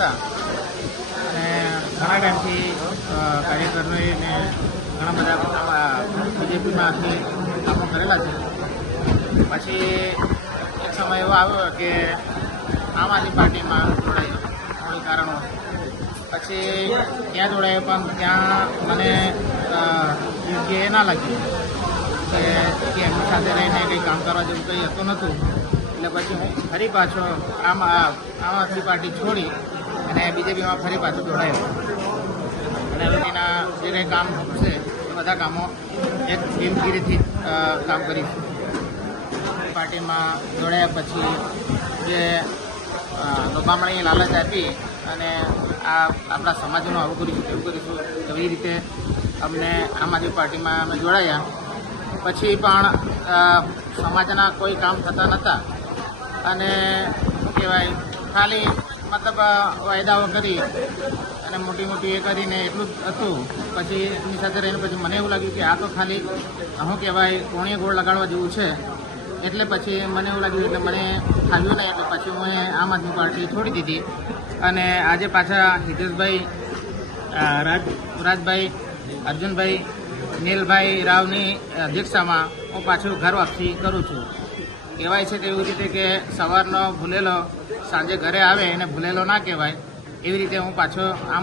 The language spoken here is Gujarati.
હતા અને ઘણા ટાઈમથી કાર્યકરોને ઘણા બધા બીજેપીમાંથી કામો કરેલા છે. પછી એક સમય એવો આવ્યો કે આમ આદમી પાર્ટીમાં જોડાયો કોઈ કારણો. પછી ત્યાં જોડાયો પણ ત્યાં મને યોગ્ય એ ના લાગ્યું કે એમની સાથે રહીને કંઈ કામ કરવા જેવું કંઈ હતું નહોતું. એટલે પછી હું ફરી પાછો આમ આદમી પાર્ટી છોડી અને બીજેપીમાં ફરી પાછો જોડાયો અને એના જે કંઈ કામ છે એ બધા કામો એક ટીમગીરીથી કામ કરીશું. પાર્ટીમાં જોડાયા પછી જે લોભામણી લાલચ આપી અને આપણા સમાજનું આવું કરીશું તેવું કરીશું એવી રીતે અમને આમ આદમી પાર્ટીમાં અમે જોડાયા. પછી પણ સમાજના કોઈ કામ થતા નહોતા અને કહેવાય ખાલી મતલબ વાયદાઓ કરી અને મોટી મોટી એ કરીને એટલું જ હતું. પછી એમની સાથે રહીને પછી મને એવું લાગ્યું કે આ તો ખાલી શું કહેવાય કોણીએ ગોળ લગાડવા જેવું છે. એટલે પછી મને એવું લાગ્યું એટલે મને ફાવ્યું નહીં એટલે પછી હું આમ આદમી પાર્ટી છોડી દીધી અને આજે પાછા હિતેશભાઈ રાજભાઈ અર્જુનભાઈ નીલભાઈ રાવની અધ્યક્ષતામાં હું પાછું ઘર વાપસી કરું છું. કહેવાય છે તેવી રીતે કે સવારનો ભૂલેલો સાંજે ઘરે આવે એને ભૂલેલો ના કહેવાય. એવી રીતે હું પાછો આમ